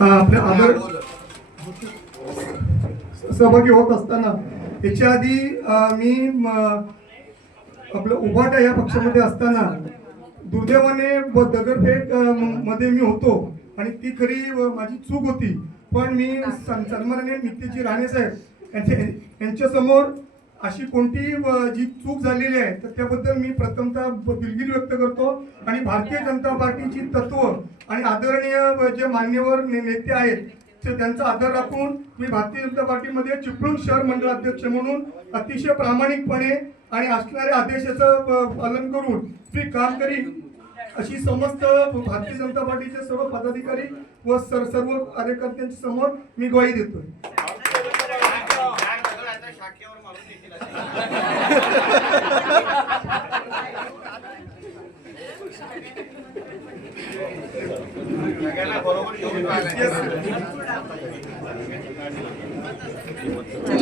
अ, आपल्या आदर सहभागी होत असताना याच्या आधी मी आपलं उभाटा या पक्षामध्ये असताना दुर्दैवाने दगडफेकमध्ये मी होतो आणि ती खरी माझी चूक होती. पण मी सन- सन्माननीय नित्यजी राणे साहेब यांच्या यांच्यासमोर अशी कोणती जी चूक झालेली आहे तर त्याबद्दल मी प्रथमतः दिलगिरी व्यक्त करतो. आणि भारतीय जनता पार्टीची तत्व आणि आदरणीय जे मान्यवर ने- नेते आहेत ते त्यांचा आदर राखून मी भारतीय जनता पार्टीमध्ये चिपळूण शहर मंडळ अध्यक्ष म्हणून अतिशय प्रामाणिकपणे आणि असणाऱ्या आदेशाचं पालन करून मी काम करीन. अशी समस्त भारतीय जनता पार्टीचे सर्व पदाधिकारी व सर सर्व कार्यकर्त्यांच्या समोर मी ग्वाही देतोय. बरोबर